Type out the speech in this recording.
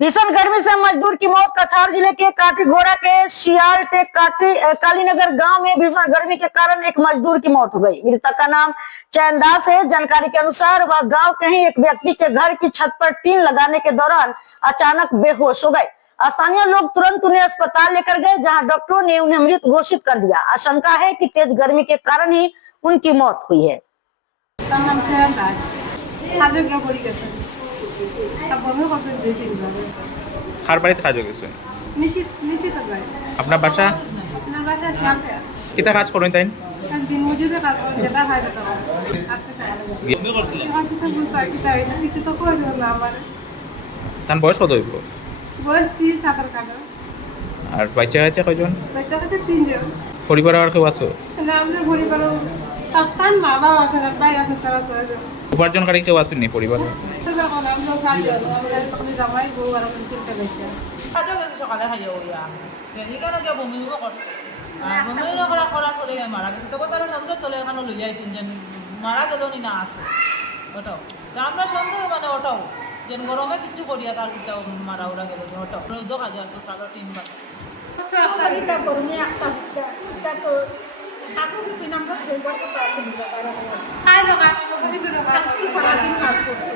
भीषण गर्मी से मजदूर की मौत। कछार जिले के काटीघोड़ा के शियालटेक कालीनगर गांव में भीषण गर्मी के कारण एक मजदूर की मौत हो गई। मृतक का नाम चैनदास है। जानकारी के अनुसार वह गांव के ही एक व्यक्ति के घर की छत पर टीन लगाने के दौरान अचानक बेहोश हो गए। स्थानीय लोग तुरंत उन्हें अस्पताल लेकर गए, जहां डॉक्टरों ने उन्हें मृत घोषित कर दिया। आशंका है कि तेज गर्मी के कारण ही उनकी मौत हुई है। কার বাড়িতে কাজ গেছেন? আপনার বাসা কিতা কাজ করেন তাই? তার বয়স কত হইব? আর বাচ্চা কাচ্চা কয়জন? পরিবার আর কেউ আছো? উপার্জনকারী কেউ আসেননি পরিবারে? সকালে খাইয়া উড়িয়া এখানে গিয়ে বমিও করছে, বমিও করার পরে মারা গেছে। তখন তারা সন্দেহ তলে এখানে লইয়া আইছেন যে মারা গেল নি না আছে ওটাও। তো আমরা সন্দেহ মানে ওটাও যে গরমে কিছু করিয়া তার কিটাও মারা ওরা গেল ওটাও রোদ কাজে আসতো সাগর টিন বাজে খাই লগা সারাদিন কাজ করছে।